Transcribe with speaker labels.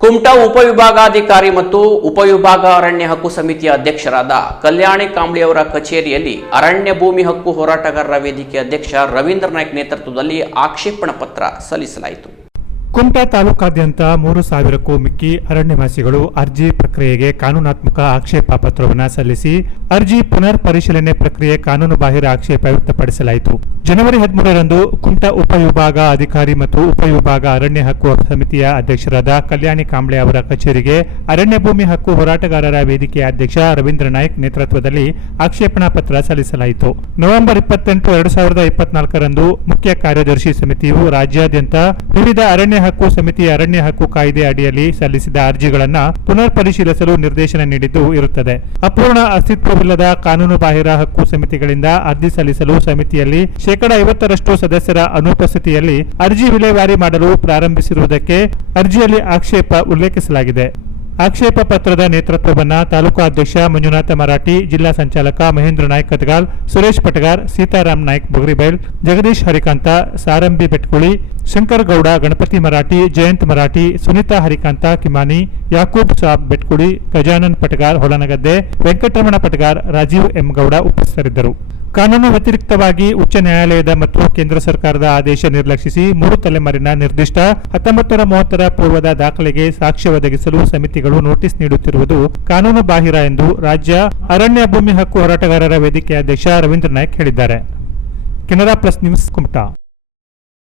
Speaker 1: ಕುಮಟಾ ಉಪವಿಭಾಗಾಧಿಕಾರಿ ಮತ್ತು ಉಪವಿಭಾಗ ಅರಣ್ಯ ಹಕ್ಕು ಸಮಿತಿಯ ಅಧ್ಯಕ್ಷರಾದ ಕಲ್ಯಾಣಿ ಕಾಂಬ್ಳಿಯವರ ಕಚೇರಿಯಲ್ಲಿ ಅರಣ್ಯ ಭೂಮಿ ಹಕ್ಕು ಹೋರಾಟಗಾರರ ವೇದಿಕೆ ಅಧ್ಯಕ್ಷ ರವೀಂದ್ರ ನಾಯ್ಕ್ ನೇತೃತ್ವದಲ್ಲಿ ಆಕ್ಷೇಪಣಾ ಪತ್ರ ಸಲ್ಲಿಸಲಾಯಿತು.
Speaker 2: ಕುಮಟಾ ತಾಲೂಕಾದ್ಯಂತ ಮೂರು ಸಾವಿರಕ್ಕೂ ಮಿಕ್ಕಿ ಅರಣ್ಯವಾಸಿಗಳು ಅರ್ಜಿ ಪ್ರಕ್ರಿಯೆಗೆ ಕಾನೂನಾತ್ಮಕ ಆಕ್ಷೇಪ ಪತ್ರವನ್ನು ಸಲ್ಲಿಸಿ ಅರ್ಜಿ ಪುನರ್ ಪರಿಶೀಲನೆ ಪ್ರಕ್ರಿಯೆ ಕಾನೂನು ಬಾಹಿರ ಆಕ್ಷೇಪ ವ್ಯಕ್ತಪಡಿಸಲಾಯಿತು. ಜನವರಿ ಹದಿಮೂರರಂದು ಕುಮಟಾ ಉಪವಿಭಾಗ ಅಧಿಕಾರಿ ಮತ್ತು ಉಪವಿಭಾಗ ಅರಣ್ಯ ಹಕ್ಕು ಸಮಿತಿಯ ಅಧ್ಯಕ್ಷರಾದ ಕಲ್ಯಾಣಿ ಕಾಂಬ್ಳೆ ಅವರ ಕಚೇರಿಗೆ ಅರಣ್ಯ ಭೂಮಿ ಹಕ್ಕು ಹೋರಾಟಗಾರರ ವೇದಿಕೆಯ ಅಧ್ಯಕ್ಷ ರವೀಂದ್ರ ನಾಯ್ಕ್ ನೇತೃತ್ವದಲ್ಲಿ ಆಕ್ಷೇಪಣಾ ಪತ್ರ ಸಲ್ಲಿಸಲಾಯಿತು. ನವೆಂಬರ್ ಇಪ್ಪತ್ತೆಂಟು, ಎರಡು ಸಾವಿರದ ಇಪ್ಪತ್ನಾಲ್ಕರಂದು ಮುಖ್ಯ ಕಾರ್ಯದರ್ಶಿ ಸಮಿತಿಯು ರಾಜ್ಯಾದ್ಯಂತ ವಿವಿಧ ಅರಣ್ಯ ಹಕ್ಕು ಸಮಿತಿ ಅರಣ್ಯ ಹಕ್ಕು ಕಾಯ್ದೆ ಅಡಿಯಲ್ಲಿ ಸಲ್ಲಿಸಿದ ಅರ್ಜಿಗಳನ್ನು ಪುನರ್ ಪರಿಶೀಲಿಸಲು ನಿರ್ದೇಶನ ನೀಡಿದ್ದು ಇರುತ್ತದೆ. ಅಪೂರ್ಣ ಅಸ್ತಿತ್ವವಿಲ್ಲದ ಕಾನೂನು ಬಾಹಿರ ಹಕ್ಕು ಸಮಿತಿಗಳಿಂದ ಅರ್ಜಿ ಸಲ್ಲಿಸಲು ಸಮಿತಿಯಲ್ಲಿ ಶೇಕಡ ಐವತ್ತರಷ್ಟು ಸದಸ್ಯರ ಅನುಪಸ್ಥಿತಿಯಲ್ಲಿ ಅರ್ಜಿ ವಿಲೇವಾರಿ ಮಾಡಲು ಪ್ರಾರಂಭಿಸಿರುವುದಕ್ಕೆ ಅರ್ಜಿಯಲ್ಲಿ ಆಕ್ಷೇಪ ಉಲ್ಲೇಖಿಸಲಾಗಿದೆ. ಆಕ್ಷೇಪ ಪತ್ರದ ನೇತೃತ್ವವನ್ನ ತಾಲೂಕು ಅಧ್ಯಕ್ಷ ಮಂಜುನಾಥ ಮರಾಠಿ, ಜಿಲ್ಲಾ ಸಂಚಾಲಕ ಮಹೇಂದ್ರ ನಾಯ್ಕ್ ಕತ್ಗಾಲ್ ಸುರೇಶ್ ಪಟಗಾರ್, ಸೀತಾರಾಮ್ ನಾಯ್ಕ್ ಬೊಗ್ರಿಬೈಲ್, ಜಗದೀಶ್ ಹರಿಕಾಂತ, ಸಾರಂಬಿ ಬೆಟ್ಕುಳಿ ಶಂಕರ್ ಗೌಡ, ಗಣಪತಿ ಮರಾಠಿ, ಜಯಂತ್ ಮರಾಠಿ, ಸುನೀತಾ ಹರಿಕಾಂತ, ಕಿಮಾನಿ, ಯಾಕೂಬ್ ಸಾಬ್ ಬೆಟ್ಕುಳಿ ಗಜಾನನ್ ಪಟಗಾರ್, ಹೊಳನಗದ್ದೆ, ವೆಂಕಟರಮಣ ಪಟಗಾರ್, ರಾಜೀವ್ ಎಂ ಗೌಡ ಉಪಸ್ಥಿತರಿದ್ದರು. ಕಾನೂನು ವ್ಯತಿರಿಕ್ತವಾಗಿ ಉಚ್ಚ ನ್ಯಾಯಾಲಯದ ಮತ್ತು ಕೇಂದ್ರ ಸರ್ಕಾರದ ಆದೇಶ ನಿರ್ಲಕ್ಷಿಸಿ ಮೂರು ತಲೆಮಾರಿನ ನಿರ್ದಿಷ್ಟ ಹತ್ತೊಂಬತ್ತರ ಮೂವತ್ತರ ಪೂರ್ವದ ದಾಖಲೆಗೆ ಸಾಕ್ಷ್ಯ ಒದಗಿಸಲು ಸಮಿತಿಗಳು ನೋಟಿಸ್ ನೀಡುತ್ತಿರುವುದು ಕಾನೂನು ಬಾಹಿರ ಎಂದು ರಾಜ್ಯ ಅರಣ್ಯ ಭೂಮಿ ಹಕ್ಕು ಹೋರಾಟಗಾರರ ವೇದಿಕೆ ಅಧ್ಯಕ್ಷ ರವೀಂದ್ರ ನಾಯ್ಕ್ ಹೇಳಿದ್ದಾರೆ. Canara plus news Kumta.